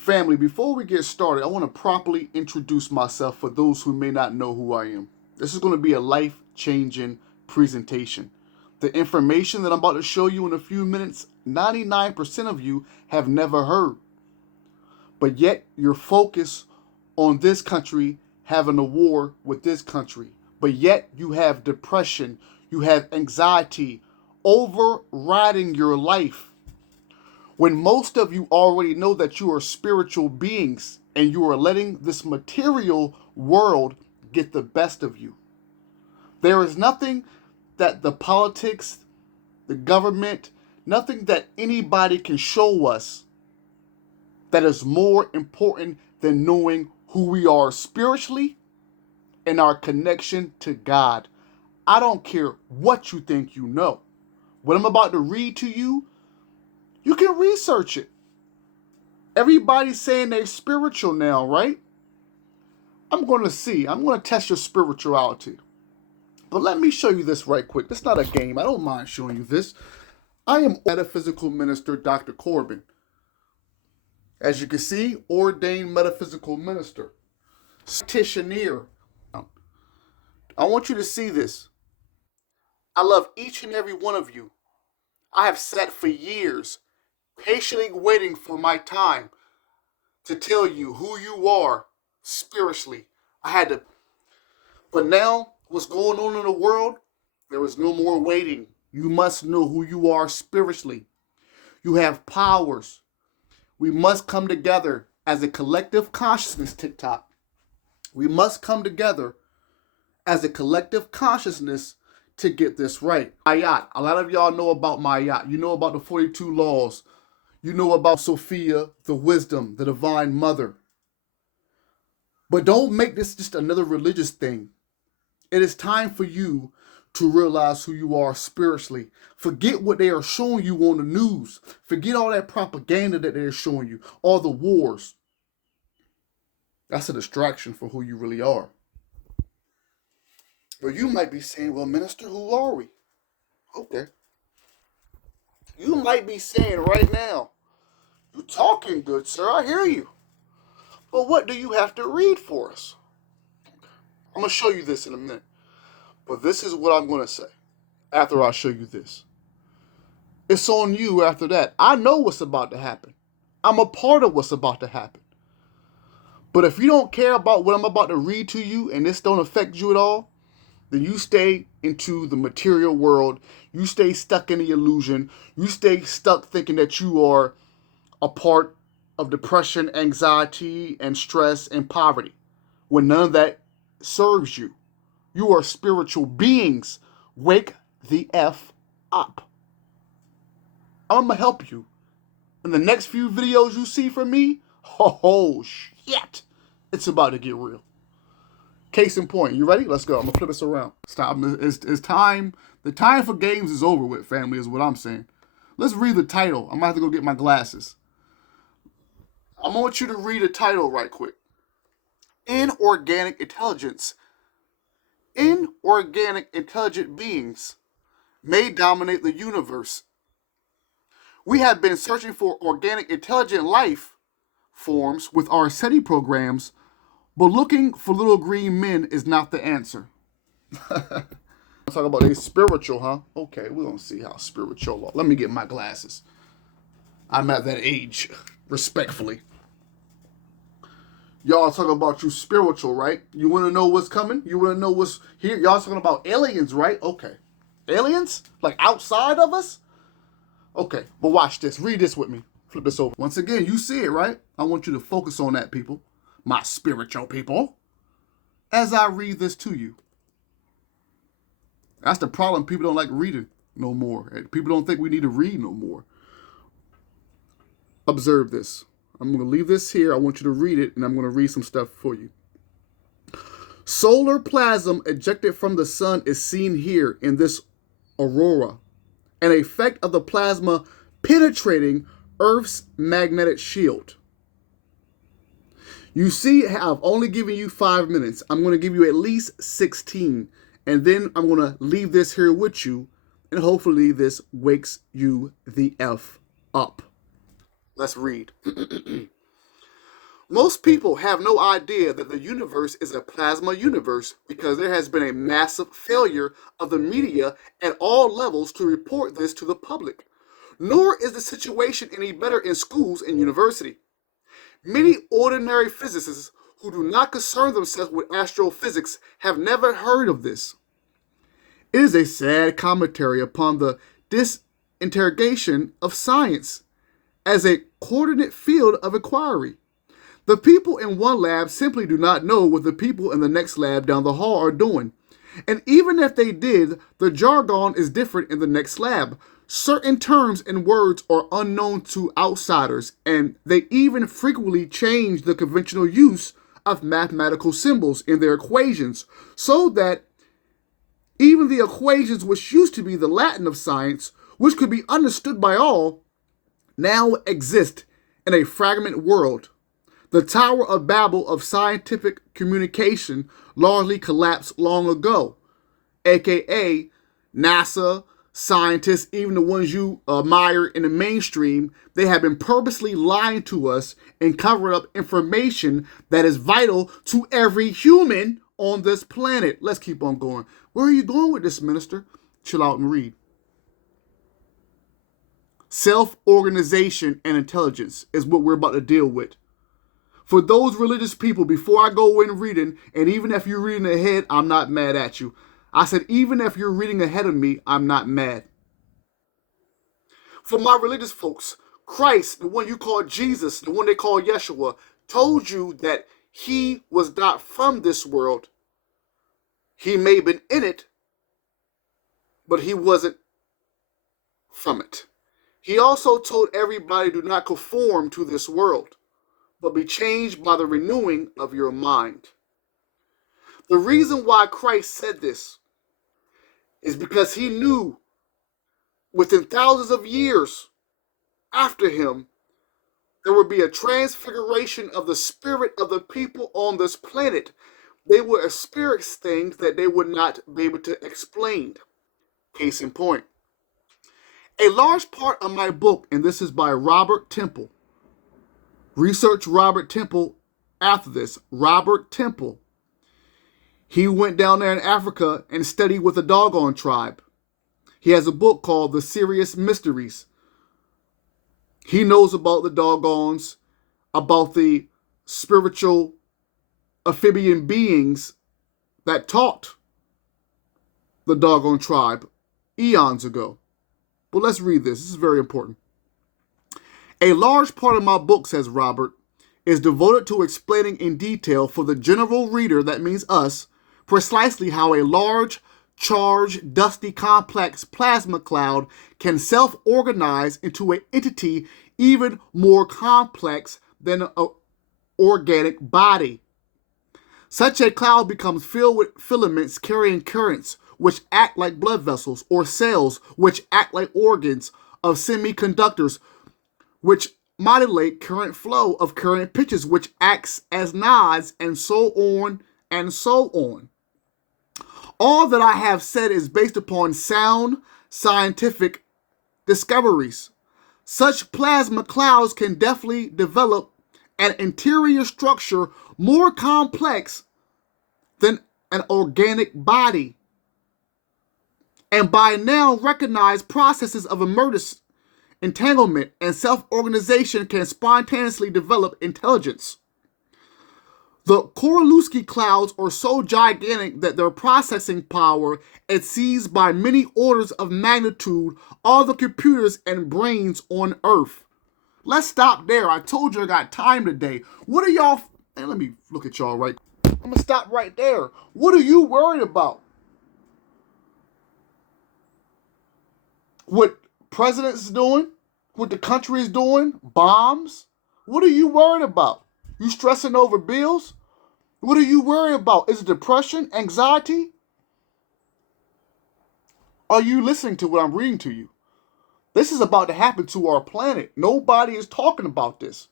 Family, before we get started, I want to properly introduce myself for those who may not know who I am. This is going to be a life-changing presentation. The information that I'm about to show you in a few minutes, 99% of you have never heard. But yet, you're focused on this country having a war with this country. But yet, you have depression, you have anxiety overriding your life. When most of you already know that you are spiritual beings and you are letting this material world get the best of you. There is nothing that the politics, the government, nothing that anybody can show us that is more important than knowing who we are spiritually and our connection to God. I don't care what you think you know. What I'm about to read to you, you can research it. Everybody's saying they're spiritual now, right? I'm going to test your spirituality. But let me show you this right quick. It's not a game. I don't mind showing you this. I am Metaphysical Minister Dr. Corbin. As you can see, ordained metaphysical minister. Practitioner. I want you to see this. I love each and every one of you. I have sat for years, patiently waiting for my time to tell you who you are spiritually. But now, what's going on in the world, there is no more waiting. You must know who you are spiritually. You have powers. We must come together as a collective consciousness, TikTok. We must come together as a collective consciousness to get this right. Mayat. A lot of y'all know about Mayat. You know about the 42 laws. You know about Sophia, the wisdom, the divine mother. But don't make this just another religious thing. It is time for you to realize who you are spiritually. Forget what they are showing you on the news. Forget all that propaganda that they're showing you. All the wars. That's a distraction for who you really are. But you might be saying, well, minister, who are we? Okay. You might be saying right now, you're talking good, sir. I hear you. But what do you have to read for us? I'm going to show you this in a minute. But this is what I'm going to say after I show you this. It's on you after that. I know what's about to happen. I'm a part of what's about to happen. But if you don't care about what I'm about to read to you and this don't affect you at all, then you stay into the material world. You stay stuck in the illusion. You stay stuck thinking that you are a part of depression, anxiety, and stress and poverty, when none of that serves you. You are spiritual beings. Wake the F up. I'm going to help you. In the next few videos you see from me, oh shit, it's about to get real. Case in point, you ready? Let's go. I'm going to flip this around. Stop. It's time. The time for games is over with, family, is what I'm saying. Let's read the title. I'm going to have to go get my glasses. I want you to read the title right quick. Inorganic intelligence. Inorganic intelligent beings may dominate the universe. We have been searching for organic intelligent life forms with our SETI programs, but looking for little green men is not the answer. Talk about they spiritual, huh? Okay, we're going to see how spiritual are. Let me get my glasses. I'm at that age, respectfully. Y'all talking about you spiritual, right? You want to know what's coming? You want to know what's here? Y'all talking about aliens, right? Okay. Aliens? Like outside of us? Okay, but watch this. Read this with me. Flip this over. Once again, you see it, right? I want you to focus on that, people. My spiritual people. As I read this to you. That's the problem. People don't like reading no more. People don't think we need to read no more. Observe this. I'm going to leave this here. I want you to read it, and I'm going to read some stuff for you. Solar plasma ejected from the sun is seen here in this aurora, an effect of the plasma penetrating Earth's magnetic shield. You see, I've only given you 5 minutes. I'm going to give you at least 16, and then I'm going to leave this here with you, and hopefully this wakes you the F up. Let's read. Most people have no idea that the universe is a plasma universe because there has been a massive failure of the media at all levels to report this to the public. Nor is the situation any better in schools and universities. Many ordinary physicists who do not concern themselves with astrophysics have never heard of this. It is a sad commentary upon the disintegration of science as a coordinate field of inquiry. The people in one lab simply do not know what the people in the next lab down the hall are doing. And even if they did, the jargon is different in the next lab. Certain terms and words are unknown to outsiders, and they even frequently change the conventional use of mathematical symbols in their equations, so that even the equations which used to be the Latin of science, which could be understood by all, now exist in a fragment world. The Tower of Babel of scientific communication largely collapsed long ago, aka NASA, scientists, even the ones you admire in the mainstream, they have been purposely lying to us and covering up information that is vital to every human on this planet. Let's keep on going. Where are you going with this, minister? Chill out and read. Self-organization and intelligence is what we're about to deal with. For those religious people, before I go in reading, and even if you're reading ahead, I'm not mad at you. I said, even if you're reading ahead of me, I'm not mad. For my religious folks, Christ, the one you call Jesus, the one they call Yeshua, told you that he was not from this world. He may have been in it, but he wasn't from it. He also told everybody, do not conform to this world, but be changed by the renewing of your mind. The reason why Christ said this is because he knew within thousands of years after him, there would be a transfiguration of the spirit of the people on this planet. They would experience things that they would not be able to explain. Case in point. A large part of my book, and this is by Robert Temple. Research Robert Temple after this. Robert Temple. He went down there in Africa and studied with the Dogon tribe. He has a book called The Serious Mysteries. He knows about the Dogons, about the spiritual amphibian beings that taught the Dogon tribe eons ago. But let's read this. This is very important. A large part of my book, says Robert, is devoted to explaining in detail for the general reader, that means us, precisely how a large, charged, dusty, complex plasma cloud can self-organize into an entity even more complex than an organic body. Such a cloud becomes filled with filaments carrying currents, which act like blood vessels, or cells, which act like organs, of semiconductors, which modulate current flow, of current pitches, which acts as nodes, and so on and so on. All that I have said is based upon sound scientific discoveries. Such plasma clouds can definitely develop an interior structure more complex than an organic body, and by now recognized processes of emergence, entanglement, and self-organization can spontaneously develop intelligence. The Korolewski clouds are so gigantic that their processing power exceeds by many orders of magnitude all the computers and brains on Earth. Let's stop there. I told you I got time today. What are y'all... Hey, let me look at y'all right... I'm going to stop right there. What are you worried about? What presidents is doing? What the country is doing? Bombs? What are you worried about? You stressing over bills? What are you worried about? Is it depression, anxiety? Are you listening to what I'm reading to you? This is about to happen to our planet. Nobody is talking about this.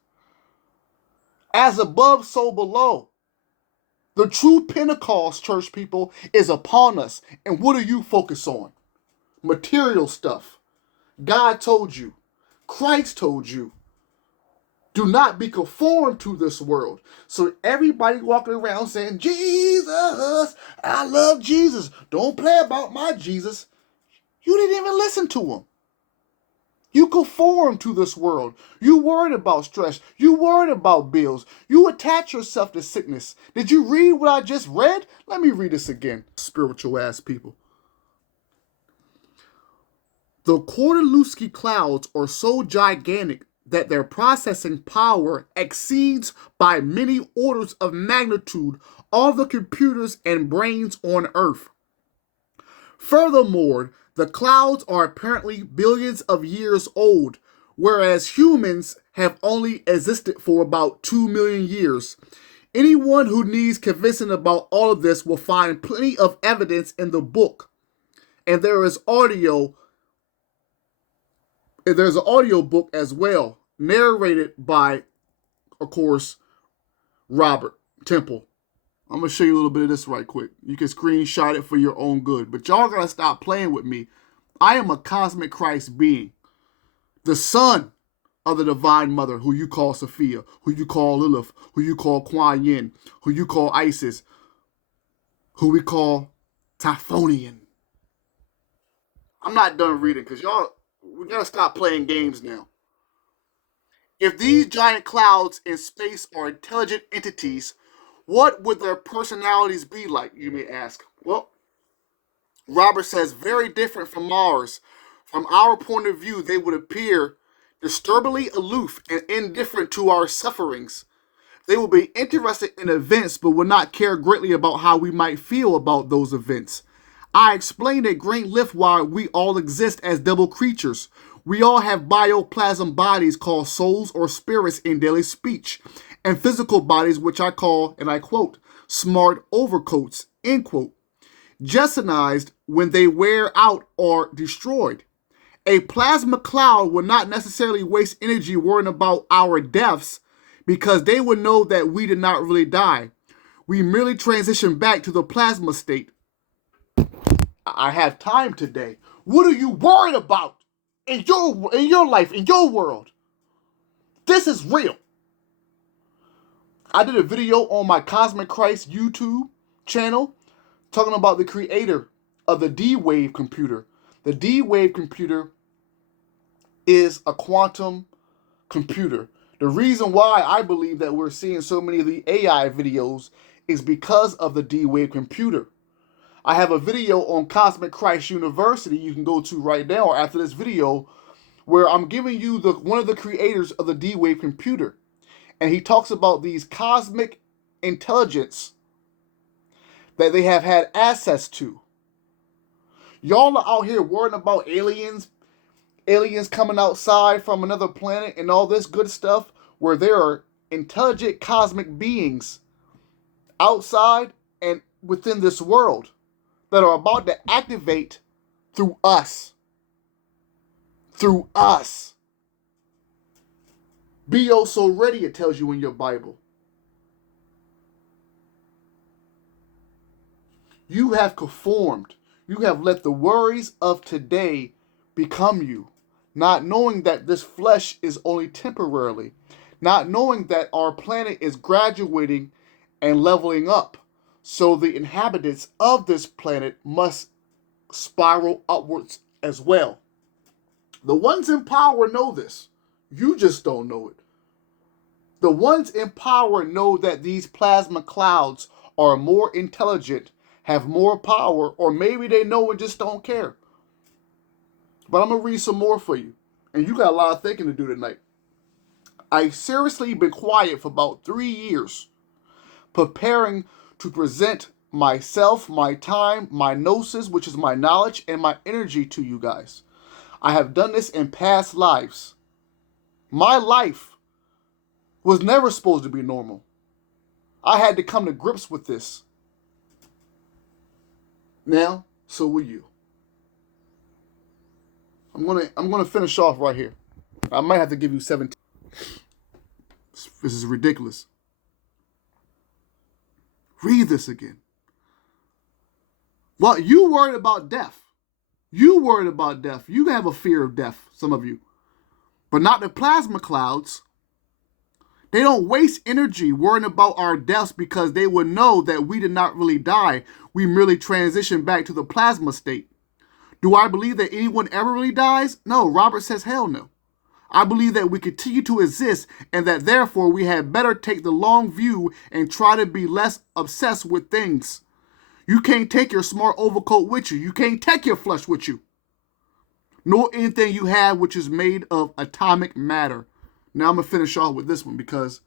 As above, so below. The true Pentecost, church people, is upon us. And what do you focus on? Material stuff. God told you. Christ told you. Do not be conformed to this world. So everybody walking around saying, Jesus, I love Jesus. Don't play about my Jesus. You didn't even listen to him. You conform to this world. You worried about stress. You worried about bills. You attach yourself to sickness. Did you read what I just read? Let me read this again. Spiritual ass people. The Kordylewski clouds are so gigantic that their processing power exceeds by many orders of magnitude all the computers and brains on Earth. Furthermore, the clouds are apparently billions of years old, whereas humans have only existed for about 2 million years. Anyone who needs convincing about all of this will find plenty of evidence in the book. And there's an audio book as well, narrated by, of course, Robert Temple. I'm going to show you a little bit of this right quick. You can screenshot it for your own good. But y'all got to stop playing with me. I am a cosmic Christ being. The son of the Divine Mother, who you call Sophia, who you call Lilith, who you call Kuan Yin, who you call Isis, who we call Typhonian. I'm not done reading because we got to stop playing games now. If these giant clouds in space are intelligent entities, what would their personalities be like, you may ask? Well, Robert says very different from ours. From our point of view, they would appear disturbingly aloof and indifferent to our sufferings. They will be interested in events but will not care greatly about how we might feel about those events. I explained at great length why we all exist as double creatures. We all have bioplasm bodies called souls or spirits in daily speech, and physical bodies which I call, and I quote, smart overcoats, end quote, jettisonized when they wear out or destroyed. A plasma cloud will not necessarily waste energy worrying about our deaths because they would know that we did not really die. We merely transition back to the plasma state. I have time today. What are you worried about in your life, in your world? This is real. I did a video on my Cosmic Christ YouTube channel talking about the creator of the D-Wave computer. The D-Wave computer is a quantum computer. The reason why I believe that we're seeing so many of the AI videos is because of the D-Wave computer. I have a video on Cosmic Christ University you can go to right now or after this video where I'm giving you one of the creators of the D-Wave computer. And he talks about these cosmic intelligence that they have had access to. Y'all are out here worrying about aliens coming outside from another planet and all this good stuff, where there are intelligent cosmic beings outside and within this world that are about to activate through us. Through us. Be oh so ready, it tells you in your Bible. You have conformed. You have let the worries of today become you, not knowing that this flesh is only temporarily, not knowing that our planet is graduating and leveling up. So the inhabitants of this planet must spiral upwards as well. The ones in power know this. You just don't know it. The ones in power know that these plasma clouds are more intelligent, have more power, or maybe they know and just don't care. But I'm going to read some more for you. And you got a lot of thinking to do tonight. I seriously been quiet for about 3 years, preparing to present myself, my time, my gnosis, which is my knowledge, and my energy to you guys. I have done this in past lives. My life was never supposed to be normal. I had to come to grips with this. Now, so will you. I'm gonna finish off right here. I might have to give you 17. This is ridiculous. Read this again. Well, you worried about death. You worried about death. You have a fear of death, some of you. But not the plasma clouds. They don't waste energy worrying about our deaths because they would know that we did not really die. We merely transition back to the plasma state. Do I believe that anyone ever really dies? No, Robert says hell no. I believe that we continue to exist and that therefore we had better take the long view and try to be less obsessed with things. You can't take your smart overcoat with you. You can't take your flesh with you. Nor anything you have which is made of atomic matter. Now I'm going to finish off with this one because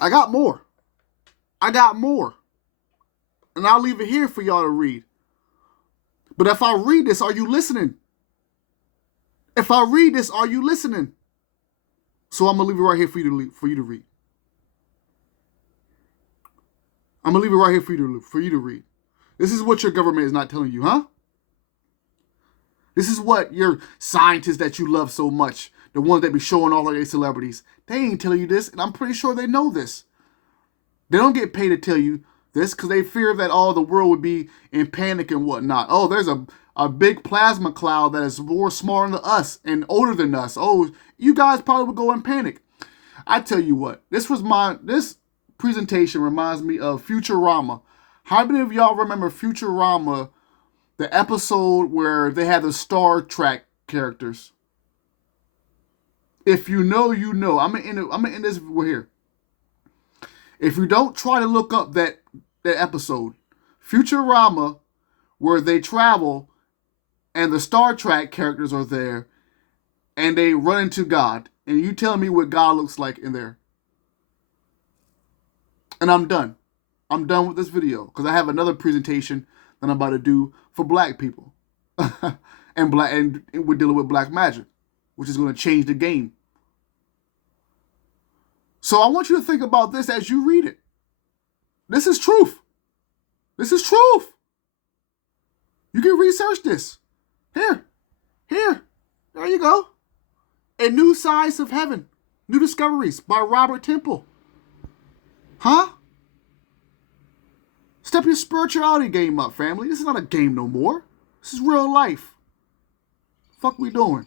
I got more. I got more. And I'll leave it here for y'all to read. But if I read this, are you listening? If I read this, are you listening? So I'm going to leave it right here for you to read. I'm going to leave it right here for you to read. This is what your government is not telling you, huh? This is what your scientists that you love so much, the ones that be showing all of their celebrities, they ain't telling you this, and I'm pretty sure they know this. They don't get paid to tell you this because they fear that all the world would be in panic and whatnot. Oh, there's a big plasma cloud that is more smaller than us and older than us. Oh, you guys probably would go in panic. I tell you what, this presentation reminds me of Futurama. How many of y'all remember Futurama, the episode where they had the Star Trek characters? If you know, you know. I'm gonna end this here. If you don't, try to look up that episode, Futurama, where they travel and the Star Trek characters are there and they run into God. And you tell me what God looks like in there. And I'm done. I'm done with this video because I have another presentation that I'm about to do for black people. and we're dealing with black magic, which is going to change the game. So I want you to think about this as you read it. This is truth. This is truth. You can research this. Here. There you go. A New Science of Heaven. New Discoveries by Robert Temple. Huh? Step your spirituality game up, family. This is not a game no more. This is real life. Fuck we doing?